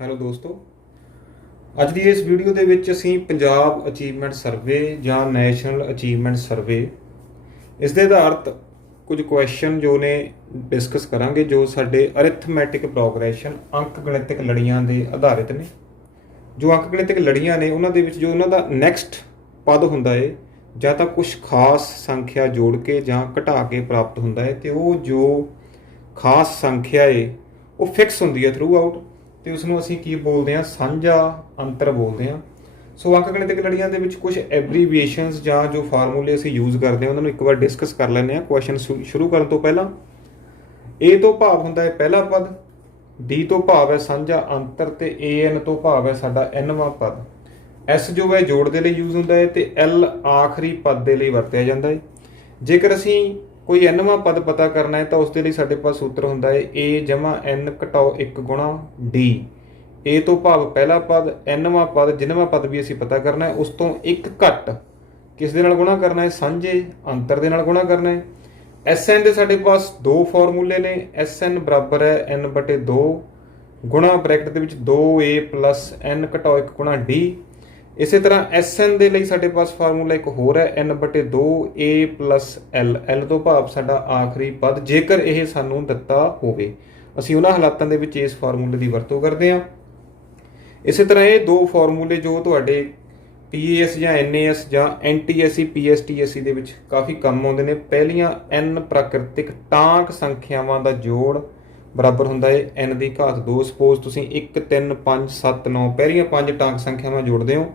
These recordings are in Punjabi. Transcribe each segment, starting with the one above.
ਹੈਲੋ ਦੋਸਤੋ, ਅੱਜ ਦੀ ਇਸ ਵੀਡੀਓ ਦੇ ਵਿੱਚ ਅਸੀਂ ਪੰਜਾਬ ਅਚੀਵਮੈਂਟ ਸਰਵੇ ਜਾਂ ਨੈਸ਼ਨਲ ਅਚੀਵਮੈਂਟ ਸਰਵੇ ਇਸ ਦੇ ਆਧਾਰਿਤ ਕੁਝ ਕੁਐਸਚਨ ਜੋ ਨੇ ਡਿਸਕਸ ਕਰਾਂਗੇ, ਜੋ ਸਾਡੇ ਅਰਿਥਮੈਟਿਕ ਪ੍ਰੋਗਰੈਸ਼ਨ ਅੰਕ ਗਣਿਤਕ ਲੜੀਆਂ ਦੇ ਆਧਾਰਿਤ ਨੇ। ਜੋ ਅੰਕ ਗਣਿਤਕ ਲੜੀਆਂ ਨੇ ਉਹਨਾਂ ਦੇ ਵਿੱਚ ਜੋ ਉਹਨਾਂ ਦਾ ਨੈਕਸਟ ਪਦ ਹੁੰਦਾ ਹੈ ਜਾਂ ਤਾਂ ਕੁਝ ਖਾਸ ਸੰਖਿਆ ਜੋੜ ਕੇ ਜਾਂ ਘਟਾ ਕੇ ਪ੍ਰਾਪਤ ਹੁੰਦਾ ਹੈ, ਤੇ ਉਹ ਜੋ ਖਾਸ ਸੰਖਿਆ ਹੈ ਉਹ ਫਿਕਸ ਹੁੰਦੀ ਹੈ ਥਰੂ ਆਊਟ, ਤੇ ਉਸ ਨੂੰ ਅਸੀਂ ਕੀ ਬੋਲਦੇ ਹਾਂ, ਸਾਂਝਾ ਅੰਤਰ ਬੋਲਦੇ ਹਾਂ। ਸੋ ਅੰਕ ਗਣਿਤਕ ਲੜੀਆਂ ਦੇ ਵਿੱਚ ਕੁਝ ਐਬਰੀਵੀਏਸ਼ਨਸ ਜਾਂ ਜੋ ਫਾਰਮੂਲੇ ਅਸੀਂ ਯੂਜ਼ ਕਰਦੇ ਹਾਂ ਉਹਨਾਂ ਨੂੰ ਇੱਕ ਵਾਰ ਡਿਸਕਸ ਕਰ ਲੈਂਦੇ ਹਾਂ। ਕੁਐਸਚਨ ਸ਼ੁਰੂ ਕਰਨ ਤੋਂ ਪਹਿਲਾਂ A ਤੋਂ ਭਾਵ ਹੁੰਦਾ ਹੈ ਪਹਿਲਾ ਪਦ, D ਤੋਂ ਭਾਵ ਹੈ ਸਾਂਝਾ ਅੰਤਰ, ਤੇ AN ਤੋਂ ਭਾਵ ਹੈ ਸਾਡਾ nਵਾਂ ਪਦ। S ਜੋ ਹੈ ਜੋੜ ਦੇ ਲਈ ਯੂਜ਼ ਹੁੰਦਾ ਹੈ, ਤੇ L ਆਖਰੀ ਪਦ ਦੇ ਲਈ ਵਰਤਿਆ ਜਾਂਦਾ ਹੈ। ਜੇਕਰ ਅਸੀਂ ਕੋਈ nਵਾਂ ਪਦ ਪਤਾ ਕਰਨਾ ਹੈ ਤਾਂ ਉਸ ਦੇ ਲਈ ਸਾਡੇ ਪਾਸ ਸੂਤਰ ਹੁੰਦਾ ਹੈ A ਜਮਾ n ਘਟਾਓ 1 ਗੁਣਾ D। A ਤੋਂ ਭਾਵ ਪਹਿਲਾ ਪਦ, nਵਾਂ ਪਦ, ਜਿਨਵਾਂ ਪਦ ਵੀ ਅਸੀਂ ਪਤਾ ਕਰਨਾ ਹੈ, ਉਸ ਤੋਂ ਇੱਕ ਘੱਟ ਕਿਸ ਦੇ ਨਾਲ ਗੁਣਾ ਕਰਨਾ ਹੈ, ਸਾਂਝੇ ਅੰਤਰ ਦੇ ਨਾਲ ਗੁਣਾ ਕਰਨਾ ਹੈ। Sn ਦੇ ਸਾਡੇ ਪਾਸ ਦੋ ਫਾਰਮੂਲੇ ਨੇ। Sn ਬਰਾਬਰ ਹੈ n/2 ਗੁਣਾ ਬ੍ਰੈਕਟ ਦੇ ਵਿੱਚ 2a ਪਲੱਸ n ਘਟਾਓ 1 ਗੁਣਾ D। ਇਸੇ ਤਰ੍ਹਾਂ Sn ਦੇ ਲਈ ਸਾਡੇ ਪਾਸ ਫਾਰਮੂਲਾ ਇੱਕ ਹੋਰ ਹੈ n/2a ਪਲੱਸ L ਤੋਂ ਭਾਵ ਸਾਡਾ ਆਖਰੀ ਪਦ, ਜੇਕਰ ਇਹ ਸਾਨੂੰ ਦਿੱਤਾ ਹੋਵੇ। ਅਸੀਂ ਉਹਨਾਂ ਹਾਲਾਤਾਂ ਦੇ ਵਿੱਚ ਇਸ ਫਾਰਮੂਲੇ ਦੀ ਵਰਤੋਂ ਕਰਦੇ ਹਾਂ। ਇਸੇ ਤਰ੍ਹਾਂ ਇਹ ਦੋ ਫਾਰਮੂਲੇ ਜੋ ਤੁਹਾਡੇ PAS ਜਾਂ NAS ਜਾਂ NTSE PSTSE ਦੇ ਵਿੱਚ ਕਾਫੀ ਕੰਮ ਆਉਂਦੇ ਨੇ। ਪਹਿਲੀਆਂ n ਪ੍ਰਾਕ੍ਰਿਤਿਕ ਟਾਂਕ ਸੰਖਿਆਵਾਂ ਦਾ ਜੋੜ ਬਰਾਬਰ ਹੁੰਦਾ ਹੈ n ਦੀ ਘਾਤ 2। ਸਪੋਜ਼ ਤੁਸੀਂ 1 3 5 7 9 ਪਹਿਲੀਆਂ 5 ਟਾਂਕ ਸੰਖਿਆਵਾਂ ਜੋੜਦੇ ਹੋ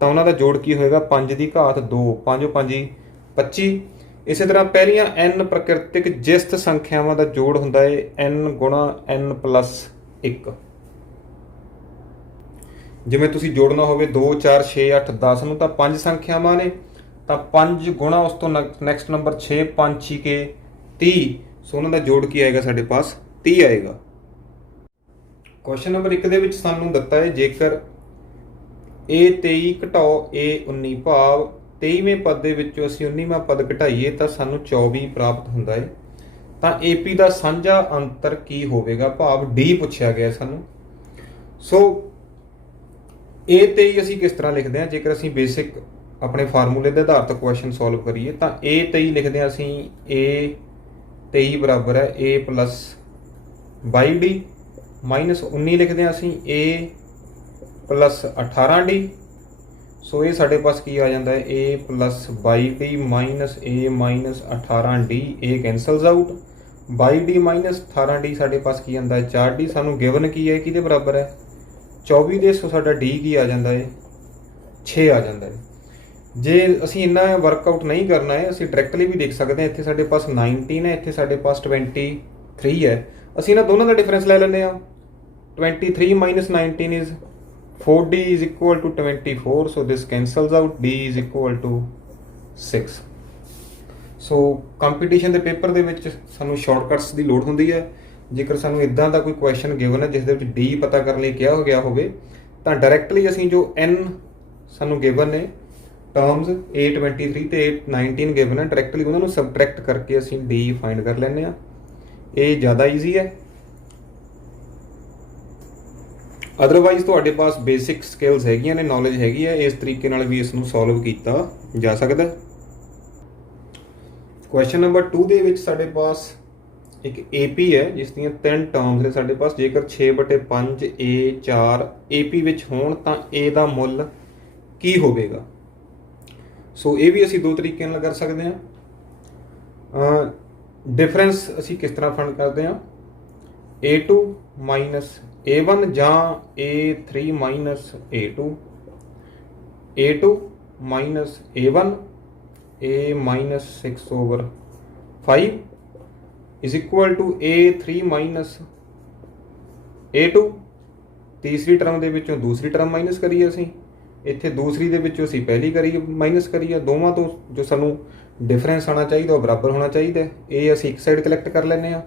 ਤਾਂ ਉਹਨਾਂ ਦਾ ਜੋੜ ਕੀ ਹੋਏਗਾ, 5 ਦੀ ਘਾਤ 2, 5 5 25। ਇਸੇ ਤਰ੍ਹਾਂ ਪਹਿਲੀਆਂ n ਪ੍ਰਾਕ੍ਰਿਤਿਕ ਜਿਸਤ ਸੰਖਿਆਵਾਂ ਦਾ ਜੋੜ ਹੁੰਦਾ ਹੈ n ਗੁਣਾ n ਪਲੱਸ 1। ਜਿਵੇਂ ਤੁਸੀਂ ਜੋੜਨਾ ਹੋਵੇ 2 4 6 8 10 ਨੂੰ, ਤਾਂ 5 ਸੰਖਿਆਵਾਂ ਨੇ, ਤਾਂ 5 ਗੁਣਾ ਉਸ ਤੋਂ ਨੈਕਸਟ ਨੰਬਰ 6 5 6 ਕੇ 30। ਸੋ ਉਹਨਾਂ ਦਾ ਜੋੜ ਕੀ ਆਏਗਾ, ਸਾਡੇ ਪਾਸ 30 ਆਏਗਾ। ਕੁਐਸਚਨ ਨੰਬਰ 1 ਦੇ ਵਿੱਚ ਸਾਨੂੰ ਦਿੱਤਾ ਹੈ ਜੇਕਰ A23 ਘਟਾਓ A19 ਭਾਵ 23ਵੇਂ ਪਦ ਦੇ ਵਿੱਚੋਂ ਅਸੀਂ 19ਵਾਂ ਪਦ ਘਟਾਈਏ ਤਾਂ ਸਾਨੂੰ 24 ਪ੍ਰਾਪਤ ਹੁੰਦਾ ਹੈ, ਤਾਂ AP ਦਾ ਸਾਂਝਾ ਅੰਤਰ ਕੀ ਹੋਵੇਗਾ, ਭਾਵ D ਪੁੱਛਿਆ ਗਿਆ ਸਾਨੂੰ। ਸੋ A23 ਅਸੀਂ ਕਿਸ ਤਰ੍ਹਾਂ ਲਿਖਦੇ ਹਾਂ, ਜੇਕਰ ਅਸੀਂ ਬੇਸਿਕ ਆਪਣੇ ਫਾਰਮੂਲੇ ਦੇ ਆਧਾਰ ਤੇ ਕੁਐਸਚਨ ਸੋਲਵ ਕਰੀਏ ਤਾਂ A23 ਲਿਖਦੇ ਹਾਂ ਅਸੀਂ A23 ਬਰਾਬਰ ਹੈ A ਪਲੱਸ 22D ਮਾਈਨਸ 19 ਲਿਖਦੇ ਹਾਂ ਅਸੀਂ A ਪਲੱਸ 18D। ਸੋ ਇਹ ਸਾਡੇ ਪਾਸ ਕੀ ਆ ਜਾਂਦਾ ਹੈ, A plus 22D minus A minus 18D। ਇਹ ਕੈਂਸਲਸ ਆਊਟ। 22D ਮਾਈਨਸ 18D ਸਾਡੇ ਪਾਸ ਕੀ ਆਉਂਦਾ ਹੈ, 4D। ਸਾਨੂੰ ਗਿਵਨ ਕੀ ਹੈ, ਕਿਹਦੇ ਬਰਾਬਰ ਹੈ, 24 ਦੇ। ਸੋ ਸਾਡਾ D ਕੀ ਆ ਜਾਂਦਾ ਹੈ, 6 ਆ ਜਾਂਦਾ ਹੈ। ਜੇ ਅਸੀਂ ਇੰਨਾ ਵਰਕਆਊਟ ਨਹੀਂ ਕਰਨਾ ਹੈ, ਅਸੀਂ ਡਾਇਰੈਕਟਲੀ ਵੀ ਦੇਖ ਸਕਦੇ ਹਾਂ। ਇੱਥੇ ਸਾਡੇ ਪਾਸ 19 ਹੈ, ਇੱਥੇ ਸਾਡੇ ਪਾਸ 23 ਹੈ। ਅਸੀਂ ਇਹਨਾਂ ਦੋਨਾਂ ਦਾ ਡਿਫਰੈਂਸ ਲੈ ਲੈਂਦੇ ਹਾਂ। 23 minus 19 is 4D is equal to 24, so this cancels out, D is equal to 6। So competition ਦੇ ਪੇਪਰ ਦੇ ਵਿੱਚ ਸਾਨੂੰ ਸ਼ਾਰਟਕਟਸ ਦੀ ਲੋੜ ਹੁੰਦੀ ਹੈ। ਜੇਕਰ ਸਾਨੂੰ ਇਦਾਂ ਦਾ ਕੋਈ ਕੁਐਸਚਨ ਗਿਵਨ ਹੈ ਜਿਸ ਦੇ ਵਿੱਚ D ਪਤਾ ਕਰਨ ਲਈ ਕਿਹਾ ਗਿਆ ਹੋਵੇ, ਤਾਂ ਡਾਇਰੈਕਟਲੀ ਅਸੀਂ ਜੋ n ਸਾਨੂੰ ਗਿਵਨ ਨੇ ਟਰਮਸ A23 ਤੇ A19 ਗਿਵਨ ਹੈ, ਡਾਇਰੈਕਟਲੀ ਉਹਨਾਂ ਨੂੰ ਸਬਟਰੈਕਟ ਕਰਕੇ ਅਸੀਂ D ਫਾਈਂਡ ਕਰ ਲੈਂਦੇ ਹਾਂ। ਇਹ ਜ਼ਿਆਦਾ ਈਜ਼ੀ ਹੈ। ਅਦਰਵਾਈਜ਼ ਤੁਹਾਡੇ ਪਾਸ ਬੇਸਿਕ ਸਕਿੱਲਸ ਹੈਗੀਆਂ ਨੇ, ਨੌਲੇਜ ਹੈਗੀ ਹੈ, ਇਸ ਤਰੀਕੇ ਨਾਲ ਵੀ ਇਸ ਨੂੰ ਸੋਲਵ ਕੀਤਾ ਜਾ ਸਕਦਾ। ਕੁਐਸਚਨ ਨੰਬਰ 2 ਦੇ ਵਿੱਚ ਸਾਡੇ ਪਾਸ ਇੱਕ AP ਹੈ ਜਿਸ ਦੀਆਂ 3 ਟਰਮਸ ਨੇ ਸਾਡੇ ਪਾਸ। ਜੇਕਰ 6/5 A4 AP ਵਿੱਚ ਹੋਣ ਤਾਂ A ਦਾ ਮੁੱਲ ਕੀ ਹੋਵੇਗਾ। ਸੋ ਇਹ ਵੀ ਅਸੀਂ ਦੋ ਤਰੀਕਿਆਂ ਨਾਲ ਕਰ ਸਕਦੇ ਹਾਂ। ਡਿਫਰੈਂਸ ਅਸੀਂ ਕਿਸ ਤਰ੍ਹਾਂ ਫਾਈਂਡ ਕਰਦੇ ਹਾਂ, A2 ਮਾਈਨਸ A1 ਜਾਂ A3 minus A2, A2 minus A1 A minus 6/5 is equal to A3 minus A2। ਤੀਸਰੀ ਟਰਮ ਦੇ ਵਿੱਚੋਂ ਦੂਸਰੀ ਟਰਮ ਮਾਈਨਸ ਕਰੀਏ ਅਸੀਂ, ਇੱਥੇ ਦੂਸਰੀ ਦੇ ਵਿੱਚੋਂ ਅਸੀਂ ਪਹਿਲੀ ਕਰੀਏ ਮਾਈਨਸ ਕਰੀਏ। ਦੋਵਾਂ ਤੋਂ ਜੋ ਸਾਨੂੰ ਡਿਫਰੈਂਸ ਆਉਣਾ ਚਾਹੀਦਾ ਉਹ ਬਰਾਬਰ ਹੋਣਾ ਚਾਹੀਦਾ। ਇਹ ਅਸੀਂ ਇੱਕ ਸਾਈਡ ਕਲੈਕਟ ਕਰ ਲੈਂਦੇ ਹਾਂ,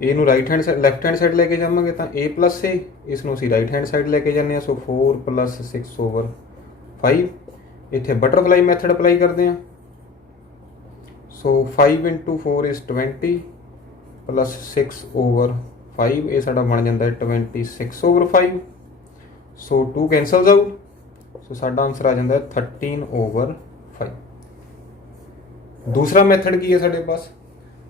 A ਨੂੰ right hand side left hand side ਲੈ ਕੇ ਜਾਵਾਂਗੇ ਤਾਂ A ਪਲੱਸ A, ਇਸ ਨੂੰ ਅਸੀਂ ਰਾਈਟ ਹੈਂਡ ਸਾਈਡ ਲੈ ਕੇ ਜਾਂਦੇ ਹਾਂ। ਸੋ 4 ਪਲੱਸ 6/5। ਇੱਥੇ ਬਟਰਫਲਾਈ ਮੈਥਡ ਅਪਲਾਈ ਕਰਦੇ ਹਾਂ। ਸੋ 5 into 4 is 20 plus 6/5 5 ਇਹ ਸਾਡਾ ਬਣ ਜਾਂਦਾ ਹੈ 26/5। ਸੋ 2 ਕੈਂਸਲਸ ਆਊਟ। ਸੋ ਸਾਡਾ ਆਨਸਰ ਆ ਜਾਂਦਾ ਹੈ 13/5। ਦੂਸਰਾ ਮੈਥਡ ਕੀ ਹੈ ਸਾਡੇ ਪਾਸ?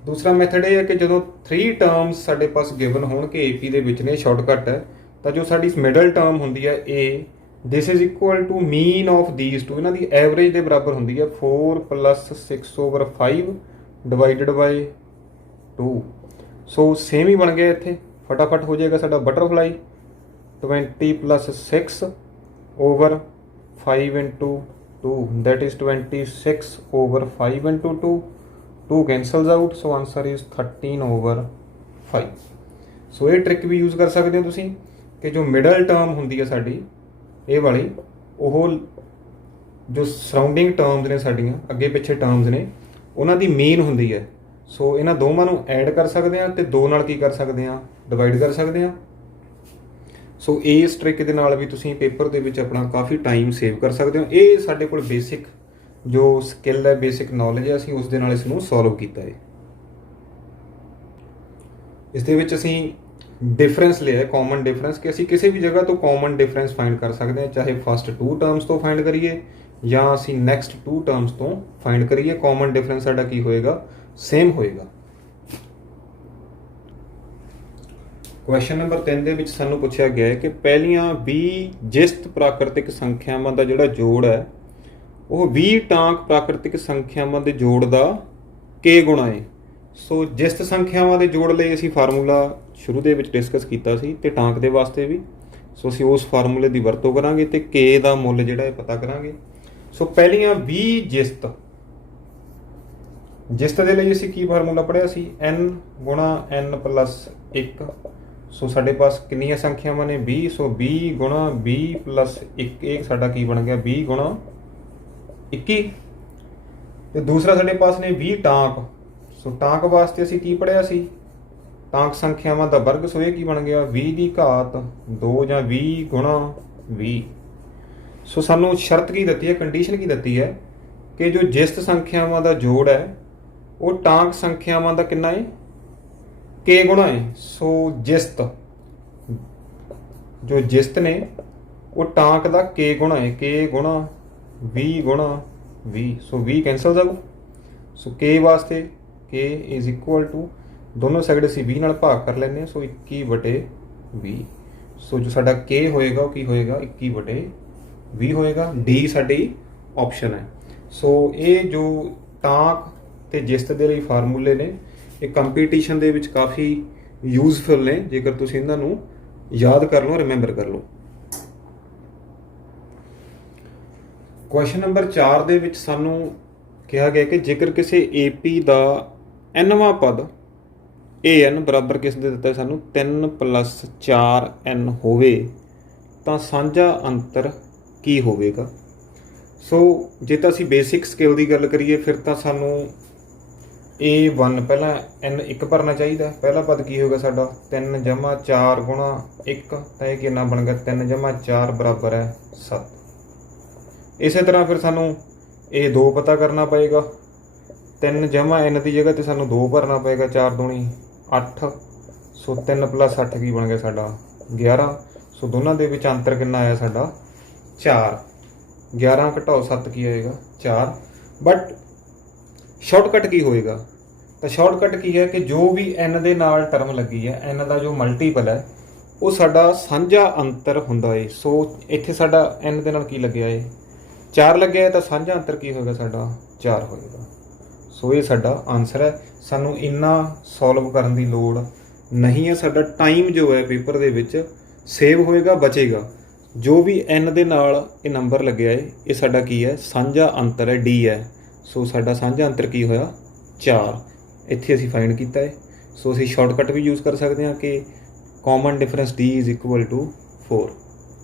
ਦੂਸਰਾ ਮੈਥਡ ਇਹ ਹੈ ਕਿ ਜਦੋਂ 3 ਟਰਮਸ ਸਾਡੇ ਪਾਸ ਗਿਵਨ ਹੋਣ ਕਿ AP ਦੇ ਵਿੱਚ ਨੇ, ਸ਼ਾਰਟਕਟ ਹੈ, ਤਾਂ ਜੋ ਸਾਡੀ ਮਿਡਲ ਟਰਮ ਹੁੰਦੀ ਹੈ A, this is equal to mean of these two, ਇਹਨਾਂ ਦੀ ਐਵਰੇਜ ਦੇ ਬਰਾਬਰ ਹੁੰਦੀ ਹੈ 4 + 6/5 ਡਿਵਾਈਡਡ ਬਾਈ 2। ਸੋ ਸੇਮ ਹੀ ਬਣ ਗਿਆ ਇੱਥੇ, ਫਟਾਫਟ ਹੋ ਜਾਏਗਾ ਸਾਡਾ butterfly. 20 + 6/5 × 2 that is 26/5 × 2। 2 cancels out, so answer is 13/5। ਸੋ ਇਹ ਟ੍ਰਿਕ ਵੀ ਯੂਜ਼ ਕਰ ਸਕਦੇ ਹੋ ਤੁਸੀਂ ਕਿ ਜੋ ਮਿਡਲ ਟਰਮ ਹੁੰਦੀ ਹੈ ਸਾਡੀ ਇਹ ਵਾਲੀ, ਉਹ ਜੋ ਸਰਾਊਂਡਿੰਗ ਟਰਮਸ ਨੇ ਸਾਡੀਆਂ ਅੱਗੇ ਪਿੱਛੇ ਟਰਮਸ ਨੇ ਉਹਨਾਂ ਦੀ ਮੀਨ ਹੁੰਦੀ ਹੈ। ਸੋ ਇਹਨਾਂ ਦੋਵਾਂ ਨੂੰ ਐਡ ਕਰ ਸਕਦੇ ਹਾਂ ਤੇ 2 ਨਾਲ ਕੀ ਕਰ ਸਕਦੇ ਹਾਂ, ਡਿਵਾਈਡ ਕਰ ਸਕਦੇ ਹਾਂ। ਸੋ ਇਸ ਟ੍ਰਿਕ ਦੇ ਨਾਲ ਵੀ ਤੁਸੀਂ ਪੇਪਰ ਦੇ ਵਿੱਚ ਆਪਣਾ ਕਾਫੀ ਟਾਈਮ ਸੇਵ ਕਰ ਸਕਦੇ ਹੋ। ਇਹ ਸਾਡੇ ਕੋਲ ਬੇਸਿਕ ਜੋ ਸਕਿੱਲ ਹੈ, ਬੇਸਿਕ ਨੌਲੇਜ ਹੈ, ਅਸੀਂ ਉਸ ਦੇ ਨਾਲ ਇਸ ਨੂੰ ਸੋਲਵ ਕੀਤਾ ਹੈ। ਇਸ ਦੇ ਵਿੱਚ ਅਸੀਂ ਡਿਫਰੈਂਸ ਲਿਆ, ਕਾਮਨ ਡਿਫਰੈਂਸ, ਕਿ ਅਸੀਂ ਕਿਸੇ ਵੀ ਜਗ੍ਹਾ ਤੋਂ ਕਾਮਨ ਡਿਫਰੈਂਸ ਫਾਈਂਡ ਕਰ ਸਕਦੇ ਹਾਂ, ਚਾਹੇ ਫਸਟ 2 ਟਰਮਸ ਤੋਂ ਫਾਈਂਡ ਕਰੀਏ ਜਾਂ ਅਸੀਂ ਨੈਕਸਟ 2 ਟਰਮਸ ਤੋਂ ਫਾਈਂਡ ਕਰੀਏ। ਕਾਮਨ ਡਿਫਰੈਂਸ ਸਾਡਾ ਕੀ ਹੋਏਗਾ, ਸੇਮ ਹੋਏਗਾ। ਕੁਐਸਚਨ ਨੰਬਰ 3 ਦੇ ਵਿੱਚ ਸਾਨੂੰ ਪੁੱਛਿਆ ਗਿਆ ਹੈ ਕਿ ਪਹਿਲੀਆਂ 20 ਜਿਸਤ ਪ੍ਰਾਕ੍ਰਿਤਿਕ ਸੰਖਿਆਵਾਂ ਦਾ ਜਿਹੜਾ ਜੋੜ ਹੈ ਉਹ 20 ਟਾਂਕ ਪ੍ਰਾਕ੍ਰਿਤਿਕ ਸੰਖਿਆਵਾਂ ਦੇ ਜੋੜ ਦਾ k ਗੁਣਾ ਹੈ। ਸੋ ਜਿਸਤ ਸੰਖਿਆਵਾਂ ਦੇ ਜੋੜ ਲਈ ਅਸੀਂ ਫਾਰਮੂਲਾ ਸ਼ੁਰੂ ਦੇ ਵਿੱਚ ਡਿਸਕਸ ਕੀਤਾ ਸੀ ਤੇ ਟਾਂਕ ਦੇ ਵਾਸਤੇ ਵੀ। ਸੋ ਅਸੀਂ ਉਸ ਫਾਰਮੂਲੇ ਦੀ ਵਰਤੋਂ ਕਰਾਂਗੇ ਤੇ k ਦਾ ਮੁੱਲ ਜਿਹੜਾ ਹੈ ਪਤਾ ਕਰਾਂਗੇ। ਸੋ ਪਹਿਲੀਆਂ 20 ਜਿਸਤ ਦੇ ਲਈ ਅਸੀਂ ਕੀ ਫਾਰਮੂਲਾ ਪੜ੍ਹਿਆ ਸੀ, n × n + 1। ਸੋ ਸਾਡੇ ਪਾਸ ਕਿੰਨੀਆਂ ਸੰਖਿਆਵਾਂ ਨੇ, 20। ਸੋ 20 × 20 + 1, ਇਹ ਸਾਡਾ ਕੀ ਬਣ ਗਿਆ, 20 × 21। ਤੇ ਦੂਸਰਾ ਸਾਡੇ ਪਾਸ ਨੇ 20 ਟਾਂਕ। ਸੋ ਟਾਂਕ ਵਾਸਤੇ ਅਸੀਂ ਕੀ ਪੜ੍ਹਿਆ ਸੀ, ਟਾਂਕ ਸੰਖਿਆਵਾਂ ਦਾ ਵਰਗ। ਸੋ ਇਹ ਕੀ ਬਣ ਗਿਆ, 20 ਦੀ ਘਾਤ 2 ਜਾਂ 20 × 20। ਸੋ ਸਾਨੂੰ ਸ਼ਰਤ ਕੀ ਦਿੱਤੀ ਹੈ, ਕੰਡੀਸ਼ਨ ਕੀ ਦਿੱਤੀ ਹੈ ਕਿ ਜੋ ਜਿਸਤ ਸੰਖਿਆਵਾਂ ਦਾ ਜੋੜ ਹੈ ਉਹ ਟਾਂਕ ਸੰਖਿਆਵਾਂ ਦਾ ਕਿੰਨਾ ਹੈ, k ਗੁਣਾ ਹੈ। ਸੋ ਜੋ ਜਿਸਤ ਨੇ ਉਹ ਟਾਂਕ ਦਾ k ਗੁਣਾ ਹੈ, k × 20 × 20। ਸੋ 20 ਕੈਂਸਲ ਜਾਊ। ਸੋ k ਵਾਸਤੇ k ਇਜ਼ ਇਕੁਅਲ ਟੂ, ਦੋਨੋਂ ਸਾਈਡ ਅਸੀਂ 20 ਨਾਲ ਭਾਗ ਕਰ ਲੈਂਦੇ ਹਾਂ। ਸੋ 21/20। ਸੋ ਜੋ ਸਾਡਾ k ਹੋਏਗਾ ਉਹ ਕੀ ਹੋਏਗਾ, 21/20 ਹੋਏਗਾ। ਡੀ ਸਾਡੀ ਆਪਸ਼ਨ ਹੈ। ਸੋ ਇਹ ਜੋ ਟਾਂਕ ਤੇ ਜਿਸਤ ਦੇ ਲਈ ਫਾਰਮੂਲੇ ਨੇ ਇਹ ਕੰਪੀਟੀਸ਼ਨ ਦੇ ਵਿੱਚ ਕਾਫੀ ਯੂਜ਼ਫੁਲ ਨੇ, ਜੇਕਰ ਤੁਸੀਂ ਇਹਨਾਂ ਨੂੰ ਯਾਦ ਕਰ ਲਓ, ਰਿਮੈਂਬਰ ਕਰ ਲਓ। ਕੁਐਸਚਨ ਨੰਬਰ 4 ਦੇ ਵਿੱਚ ਸਾਨੂੰ ਕਿਹਾ ਗਿਆ ਕਿ ਜੇਕਰ ਕਿਸੇ AP ਦਾ nਵਾਂ ਪਦ an ਬਰਾਬਰ ਕਿਸ ਦੇ ਦਿੱਤਾ ਸਾਨੂੰ, 3 + 4n ਹੋਵੇ ਤਾਂ ਸਾਂਝਾ ਅੰਤਰ ਕੀ ਹੋਵੇਗਾ। ਸੋ ਜੇ ਤਾਂ ਅਸੀਂ ਬੇਸਿਕ ਸਕਿੱਲ ਦੀ ਗੱਲ ਕਰੀਏ ਫਿਰ ਤਾਂ ਸਾਨੂੰ A1 ਪਹਿਲਾਂ n 1 ਭਰਨਾ ਚਾਹੀਦਾ। ਪਹਿਲਾ ਪਦ ਕੀ ਹੋਏਗਾ ਸਾਡਾ, 3 + 4 × 1, ਤਾਂ ਇਹ ਕਿੰਨਾ ਬਣ ਗਿਆ, 3 + 4 = 7। ਇਸੇ ਤਰ੍ਹਾਂ ਫਿਰ ਸਾਨੂੰ A2 ਪਤਾ ਕਰਨਾ ਪਏਗਾ। 3 + n ਦੀ ਜਗ੍ਹਾ ਤੇ ਸਾਨੂੰ 2 ਭਰਨਾ ਪਏਗਾ, 4 ਦੂਣੀ 8। ਸੋ 3 + 8 ਕੀ ਬਣ ਗਿਆ ਸਾਡਾ, 11। ਸੋ ਦੋਨਾਂ ਦੇ ਵਿੱਚ ਅੰਤਰ ਕਿੰਨਾ ਆਇਆ ਸਾਡਾ, 4। 11 ਘਟਾਓ 7 ਕੀ ਆਏਗਾ, 4। ਬਟ ਸ਼ਾਰਟਕਟ ਕੀ ਹੋਏਗਾ, ਤਾਂ ਸ਼ਾਰਟਕਟ ਕੀ ਹੈ ਕਿ ਜੋ ਵੀ n ਦੇ ਨਾਲ ਟਰਮ ਲੱਗੀ ਹੈ, n ਦਾ ਜੋ ਮਲਟੀਪਲ ਹੈ ਉਹ ਸਾਡਾ ਸਾਂਝਾ ਅੰਤਰ ਹੁੰਦਾ ਹੈ। ਸੋ ਇੱਥੇ ਸਾਡਾ n ਦੇ ਨਾਲ ਕੀ ਲੱਗਿਆ ਹੈ, 4 ਲੱਗਿਆ ਹੈ, ਤਾਂ ਸਾਂਝਾ ਅੰਤਰ ਕੀ ਹੋਏਗਾ ਸਾਡਾ, 4 ਹੋਏਗਾ। ਸੋ ਇਹ ਸਾਡਾ ਆਨਸਰ ਹੈ। ਸਾਨੂੰ ਇੰਨਾ ਸੋਲਵ ਕਰਨ ਦੀ ਲੋੜ ਨਹੀਂ ਹੈ। ਸਾਡਾ ਟਾਈਮ ਜੋ ਹੈ ਪੇਪਰ ਦੇ ਵਿੱਚ ਸੇਵ ਹੋਏਗਾ, ਬਚੇਗਾ। ਜੋ ਵੀ n ਦੇ ਨਾਲ ਇਹ ਨੰਬਰ ਲੱਗਿਆ ਹੈ ਇਹ ਸਾਡਾ ਕੀ ਹੈ, ਸਾਂਝਾ ਅੰਤਰ ਹੈ, d ਹੈ। ਸੋ ਸਾਡਾ ਸਾਂਝਾ ਅੰਤਰ ਕੀ ਹੋਇਆ, 4। ਇੱਥੇ ਅਸੀਂ ਫਾਈਂਡ ਕੀਤਾ ਹੈ। ਸੋ ਅਸੀਂ ਸ਼ਾਰਟਕਟ ਵੀ ਯੂਜ਼ ਕਰ ਸਕਦੇ ਹਾਂ ਕਿ common difference d is equal to 4,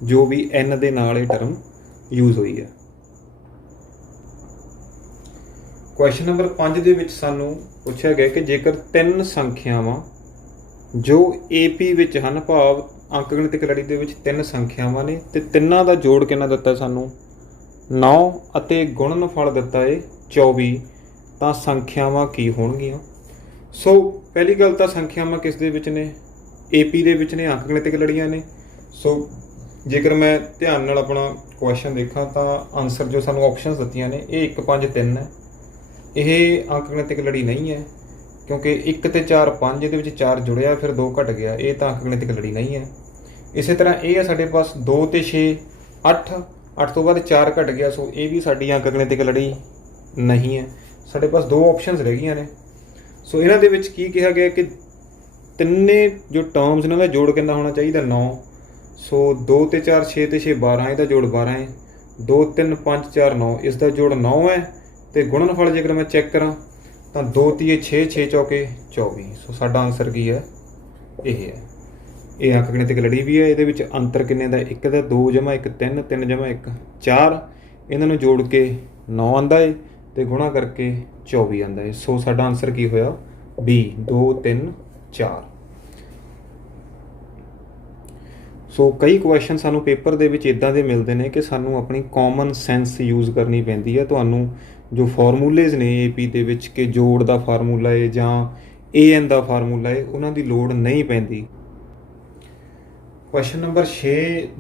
ਜੋ ਵੀ n ਦੇ ਨਾਲ ਇਹ ਟਰਮ ਯੂਜ਼ ਹੋਈ ਹੈ। ਕੁਐਸਚਨ ਨੰਬਰ 5 ਦੇ ਵਿੱਚ ਸਾਨੂੰ ਪੁੱਛਿਆ ਗਿਆ ਕਿ ਜੇਕਰ 3 ਸੰਖਿਆਵਾਂ ਜੋ AP ਵਿੱਚ ਹਨ, ਭਾਵ ਅੰਕਗਣਿਤਕ ਲੜੀ ਦੇ ਵਿੱਚ 3 ਸੰਖਿਆਵਾਂ ਨੇ ਤੇ ਤਿੰਨਾਂ ਦਾ ਜੋੜ ਕਿੰਨਾ ਦਿੱਤਾ ਸਾਨੂੰ, 9 ਅਤੇ ਗੁਣਨਫਲ ਦਿੱਤਾ ਹੈ 24, ਤਾਂ ਸੰਖਿਆਵਾਂ ਕੀ ਹੋਣਗੀਆਂ। ਸੋ ਪਹਿਲੀ ਗੱਲ ਤਾਂ ਸੰਖਿਆਵਾਂ ਕਿਸ ਦੇ ਵਿੱਚ ਨੇ, AP ਦੇ ਵਿੱਚ ਨੇ, ਅੰਕ ਗਣਿਤਕ ਲੜੀਆਂ ਨੇ। ਸੋ ਜੇਕਰ ਮੈਂ ਧਿਆਨ ਨਾਲ ਆਪਣਾ ਕੁਐਸਚਨ ਦੇਖਾਂ ਤਾਂ ਆਨਸਰ ਜੋ ਸਾਨੂੰ ਆਪਸ਼ਨਸ ਦਿੱਤੀਆਂ ਨੇ ਇਹ 1 5 3 ਹੈ। ਇਹ ਅੰਕ ਗਣਿਤਕ ਲੜੀ ਨਹੀਂ ਹੈ ਕਿਉਂਕਿ 1 ਤੇ 4 5, ਇਹਦੇ ਵਿੱਚ 4 ਜੁੜਿਆ ਫਿਰ 2 ਘਟ ਗਿਆ, ਇਹ ਤਾਂ ਅੰਕ ਗਣਿਤਕ ਲੜੀ ਨਹੀਂ ਹੈ। ਇਸੇ ਤਰ੍ਹਾਂ ਇਹ ਹੈ ਸਾਡੇ ਪਾਸ 2 ਤੇ 6 8, 8 ਤੋਂ ਬਾਅਦ 4 ਘਟ ਗਿਆ, ਸੋ ਇਹ ਵੀ ਸਾਡੀ ਅੰਕ ਗਣਿਤਕ ਲੜੀ ਨਹੀਂ ਹੈ। ਸਾਡੇ ਪਾਸ 2 ਆਪਸ਼ਨਸ ਰਹਿ ਗਈਆਂ ਨੇ। ਸੋ ਇਹਨਾਂ ਦੇ ਵਿੱਚ ਕੀ ਕਿਹਾ ਗਿਆ ਕਿ ਤਿੰਨੇ ਜੋ ਟਰਮਸ ਇਹਨਾਂ ਦਾ ਜੋੜ ਕਿੰਨਾ ਹੋਣਾ ਚਾਹੀਦਾ 9। ਸੋ 2 ਤੇ 4 6 ਤੇ 6 12, ਇਹਦਾ ਜੋੜ 12 ਹੈ। 2 3 5 4 9, ਇਸ ਦਾ ਜੋੜ 9 ਹੈ। ਤੇ ਗੁਣਨਫਲ ਜੇਕਰ ਮੈਂ ਚੈੱਕ ਕਰਾਂ ਤਾਂ 2 ਤੀਏ 6, 6 ਚੌਕੇ 24। ਸੋ ਸਾਡਾ ਆਨਸਰ ਕੀ ਹੈ? ਇਹ ਹੈ। ਇਹ ਅੰਕ ਗਣਿਤਕ ਲੜੀ ਵੀ ਹੈ। ਇਹਦੇ ਵਿੱਚ ਅੰਤਰ ਕਿੰਨੇ ਦਾ? 1 ਦਾ, 2 ਜਮਾ 1 3, 3 ਜਮਾ 1 4, ਇਹਨਾਂ ਨੂੰ ਜੋੜ ਕੇ 9 ਆਉਂਦਾ ਹੈ ਤੇ ਗੁਣਾ ਕਰਕੇ 24 ਆਉਂਦਾ ਹੈ। ਸੋ ਸਾਡਾ ਆਨਸਰ ਕੀ ਹੋਇਆ? B 2 3 4। ਸੋ ਕਈ ਕੁਐਸਚਨ ਸਾਨੂੰ ਪੇਪਰ ਦੇ ਵਿੱਚ ਇੱਦਾਂ ਦੇ ਮਿਲਦੇ ਨੇ ਕਿ ਸਾਨੂੰ ਆਪਣੀ ਕਾਮਨ ਸੈਂਸ ਯੂਜ਼ ਕਰਨੀ ਪੈਂਦੀ ਹੈ। ਤੁਹਾਨੂੰ ਜੋ ਫਾਰਮੂਲੇਜ਼ ਨੇ AP ਦੇ ਵਿੱਚ ਕਿ ਜੋੜ ਦਾ ਫਾਰਮੂਲਾ ਹੈ ਜਾਂ AN ਦਾ ਫਾਰਮੂਲਾ ਹੈ, ਉਹਨਾਂ ਦੀ ਲੋੜ ਨਹੀਂ ਪੈਂਦੀ। ਕੁਐਸਚਨ ਨੰਬਰ 6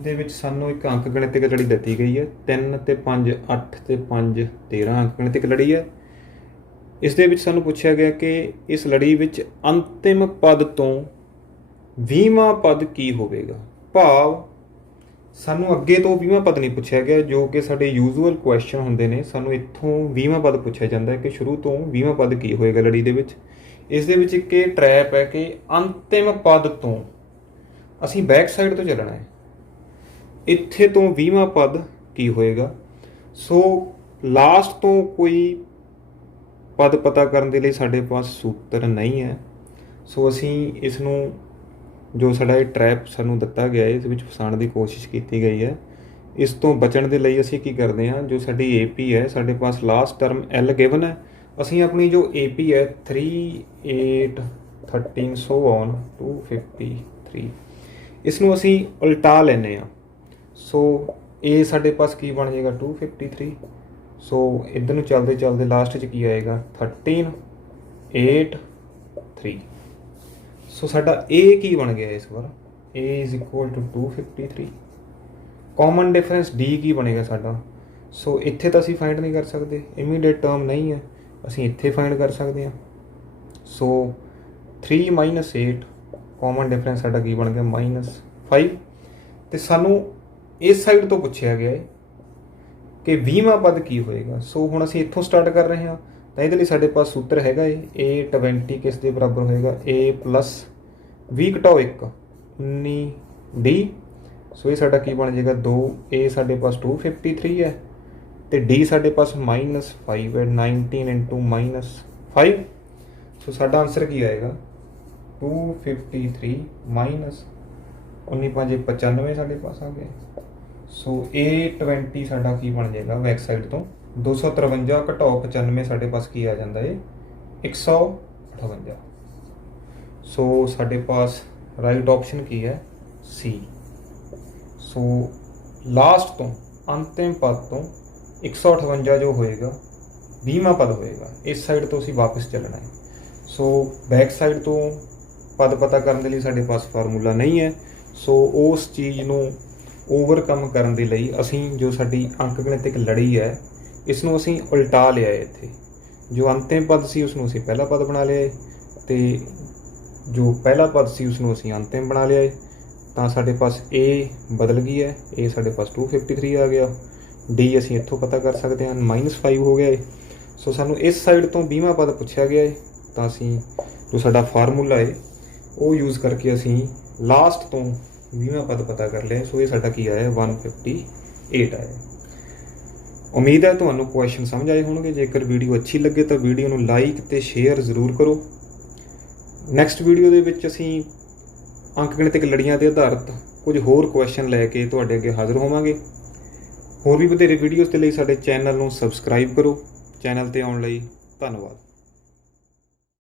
ਦੇ ਵਿੱਚ ਸਾਨੂੰ ਇੱਕ ਅੰਕ ਗਣਿਤਕ ਲੜੀ ਦਿੱਤੀ ਗਈ ਹੈ। 3 ਤੇ 5 8 ਤੇ 5 13 ਅੰਕ ਗਣਿਤਕ ਲੜੀ ਹੈ। ਇਸ ਦੇ ਵਿੱਚ ਸਾਨੂੰ ਪੁੱਛਿਆ ਗਿਆ ਕਿ ਇਸ ਲੜੀ ਵਿੱਚ ਅੰਤਿਮ ਪਦ ਤੋਂ 20ਵਾਂ ਪਦ ਕੀ ਹੋਵੇਗਾ। ਭਾਵ ਸਾਨੂੰ ਅੱਗੇ ਤੋਂ 20ਵਾਂ ਪਦ ਨਹੀਂ ਪੁੱਛਿਆ ਗਿਆ, ਜੋ ਕਿ ਸਾਡੇ ਯੂਜ਼ੂਅਲ ਕੁਐਸਚਨ ਹੁੰਦੇ ਨੇ। ਸਾਨੂੰ ਇੱਥੋਂ 20ਵਾਂ ਪਦ ਪੁੱਛਿਆ ਜਾਂਦਾ ਹੈ ਕਿ ਸ਼ੁਰੂ ਤੋਂ 20ਵਾਂ ਪਦ ਕੀ ਹੋਏਗਾ ਲੜੀ ਦੇ ਵਿੱਚ। ਇਸ ਦੇ ਵਿੱਚ ਇੱਕ ਇਹ ਟਰੈਪ ਹੈ ਕਿ ਅੰਤਿਮ ਪਦ ਤੋਂ ਅਸੀਂ ਬੈਕ ਸਾਈਡ ਤੋਂ ਚੱਲਣਾ ਹੈ। ਇੱਥੇ ਤੋਂ 20ਵਾਂ ਪਦ ਕੀ ਹੋਏਗਾ। ਸੋ ਲਾਸਟ ਤੋਂ ਕੋਈ ਪਦ ਪਤਾ ਕਰਨ ਦੇ ਲਈ ਸਾਡੇ ਪਾਸ ਸੂਤਰ ਨਹੀਂ ਹੈ। ਸੋ ਅਸੀਂ ਇਸ ਨੂੰ ਜੋ ਸਾਡਾ ਇਹ ਟਰੈਪ ਸਾਨੂੰ ਦਿੱਤਾ ਗਿਆ ਹੈ, ਇਸ ਵਿੱਚ ਫਸਾਉਣ ਦੀ ਕੋਸ਼ਿਸ਼ ਕੀਤੀ ਗਈ ਹੈ। ਇਸ ਤੋਂ ਬਚਣ ਦੇ ਲਈ ਅਸੀਂ ਕੀ ਕਰਦੇ ਹਾਂ, ਜੋ ਸਾਡੀ AP ਹੈ, ਸਾਡੇ ਪਾਸ ਲਾਸਟ ਟਰਮ L ਗਿਵਨ ਹੈ। ਅਸੀਂ ਆਪਣੀ ਜੋ AP ਹੈ 3 8 13 ਸੋ ਔਨ 253, ਇਸ ਨੂੰ ਅਸੀਂ ਉਲਟਾ ਲੈਂਦੇ ਹਾਂ। ਸੋ ਇਹ ਸਾਡੇ ਪਾਸ ਕੀ ਬਣ ਜਾਏਗਾ 253। ਸੋ ਇੱਧਰ ਨੂੰ ਚੱਲਦੇ ਚੱਲਦੇ ਲਾਸਟ 'ਚ ਕੀ ਆਏਗਾ 13 8 3। ਸੋ ਸਾਡਾ A ਕੀ ਬਣ ਗਿਆ ਇਸ ਵਾਰ? A = 253। ਕਾਮਨ ਡਿਫਰੈਂਸ D ਕੀ ਬਣੇਗਾ ਸਾਡਾ? ਸੋ ਇੱਥੇ ਤਾਂ ਅਸੀਂ ਫਾਈਂਡ ਨਹੀਂ ਕਰ ਸਕਦੇ, ਇਮੀਡੀਏਟ ਟਰਮ ਨਹੀਂ ਹੈ, ਅਸੀਂ ਇੱਥੇ ਫਾਈਂਡ ਕਰ ਸਕਦੇ ਹਾਂ। ਸੋ 3 - 8, ਕਾਮਨ ਡਿਫਰੈਂਸ ਸਾਡਾ ਕੀ ਬਣ ਗਿਆ -5। ਤੇ ਸਾਨੂੰ ਇਸ ਸਾਈਡ ਤੋਂ ਪੁੱਛਿਆ ਗਿਆ ਹੈ ਕਿ 20ਵਾਂ ਪਦ ਕੀ ਹੋਏਗਾ। ਸੋ ਹੁਣ ਅਸੀਂ ਇੱਥੋਂ ਸਟਾਰਟ ਕਰ ਰਹੇ ਹਾਂ ਤਾਂ ਇਹਦੇ ਲਈ ਸਾਡੇ ਪਾਸ ਸੂਤਰ ਹੈਗਾ ਹੈ A20 ਕਿਸ ਦੇ ਬਰਾਬਰ ਹੋਏਗਾ? A + 20 - 1 19D। ਸੋ ਇਹ ਸਾਡਾ ਕੀ ਬਣ ਜਾਏਗਾ 2। A ਸਾਡੇ ਪਾਸ 253 ਹੈ ਤੇ D ਸਾਡੇ ਪਾਸ -5 ਹੈ। 19 × -5। ਸੋ ਸਾਡਾ ਆਨਸਰ ਕੀ ਆਏਗਾ 253 - 19 5 95 ਸਾਡੇ ਪਾਸ ਆ ਗਿਆ। ਸੋ A20 ਸਾਡਾ ਕੀ ਬਣ ਜਾਏਗਾ ਬੈਕ ਸਾਈਡ ਤੋਂ 253 - 95 ਸਾਡੇ ਪਾਸ ਕੀ ਆ ਜਾਂਦਾ ਹੈ 158। ਸੋ ਸਾਡੇ ਪਾਸ ਰਾਈਟ ਆਪਸ਼ਨ ਕੀ ਹੈ C। ਸੋ ਲਾਸਟ ਤੋਂ ਅੰਤਿਮ ਪਦ ਤੋਂ 158 ਜੋ ਹੋਏਗਾ 20ਵਾਂ ਪਦ ਹੋਏਗਾ। ਇਸ ਸਾਈਡ ਤੋਂ ਅਸੀਂ ਵਾਪਸ ਚੱਲਣਾ ਹੈ। ਸੋ ਬੈਕ ਸਾਈਡ ਤੋਂ ਪਦ ਪਤਾ ਕਰਨ ਦੇ ਲਈ ਸਾਡੇ ਪਾਸ ਫਾਰਮੂਲਾ ਨਹੀਂ ਹੈ। ਸੋ ਉਸ ਚੀਜ਼ ਨੂੰ ਓਵਰਕਮ ਕਰਨ ਦੇ ਲਈ ਅਸੀਂ ਜੋ ਸਾਡੀ ਅੰਕ ਗਣਿਤਕ ਲੜੀ ਹੈ ਇਸ ਨੂੰ ਅਸੀਂ ਉਲਟਾ ਲਿਆ ਹੈ। ਇੱਥੇ ਜੋ ਅੰਤਿਮ ਪਦ ਸੀ ਉਸ ਨੂੰ ਅਸੀਂ ਪਹਿਲਾ ਪਦ ਬਣਾ ਲਿਆ ਹੈ ਤੇ ਜੋ ਪਹਿਲਾ ਪਦ ਸੀ ਉਸ ਨੂੰ ਅਸੀਂ ਅੰਤਿਮ ਬਣਾ ਲਿਆ ਹੈ। ਤਾਂ ਸਾਡੇ ਪਾਸ A ਬਦਲ ਗਈ ਹੈ, A ਸਾਡੇ ਪਾਸ 253 ਆ ਗਿਆ। D ਅਸੀਂ ਇੱਥੋਂ ਪਤਾ ਕਰ ਸਕਦੇ ਹਾਂ -5 ਹੋ ਗਿਆ ਹੈ। ਸੋ ਸਾਨੂੰ ਇਸ ਸਾਈਡ ਤੋਂ 20ਵਾਂ ਪਦ ਪੁੱਛਿਆ ਗਿਆ ਹੈ ਤਾਂ ਅਸੀਂ ਜੋ ਸਾਡਾ ਫਾਰਮੂਲਾ ਹੈ ਉਹ ਯੂਜ਼ ਕਰਕੇ ਅਸੀਂ ਲਾਸਟ ਤੋਂ 20ਵਾਂ ਪਦ ਪਤਾ ਕਰ ਲਿਆ। ਸੋ ਇਹ ਸਾਡਾ ਕੀ ਆਇਆ 158 ਆਇਆ। ਉਮੀਦ ਹੈ ਤੁਹਾਨੂੰ ਕੁਐਸਚਨ ਸਮਝ ਆਏ ਹੋਣਗੇ। ਜੇਕਰ ਵੀਡੀਓ ਅੱਛੀ ਲੱਗੇ ਤਾਂ ਵੀਡੀਓ ਨੂੰ ਲਾਈਕ ਤੇ ਸ਼ੇਅਰ ਜ਼ਰੂਰ ਕਰੋ। ਨੈਕਸਟ ਵੀਡੀਓ ਦੇ ਵਿੱਚ ਅਸੀਂ ਅੰਕ ਗਣਿਤਕ ਲੜੀਆਂ ਦੇ ਆਧਾਰਿਤ ਕੁਝ ਹੋਰ ਕੁਐਸਚਨ ਲੈ ਕੇ ਤੁਹਾਡੇ ਅੱਗੇ ਹਾਜ਼ਰ ਹੋਵਾਂਗੇ। ਹੋਰ ਵੀ ਵਧੇਰੇ ਵੀਡੀਓਜ਼ ਦੇ ਲਈ ਸਾਡੇ ਚੈਨਲ ਨੂੰ ਸਬਸਕ੍ਰਾਈਬ ਕਰੋ। ਚੈਨਲ ਤੇ ਆਉਣ ਲਈ ਧੰਨਵਾਦ।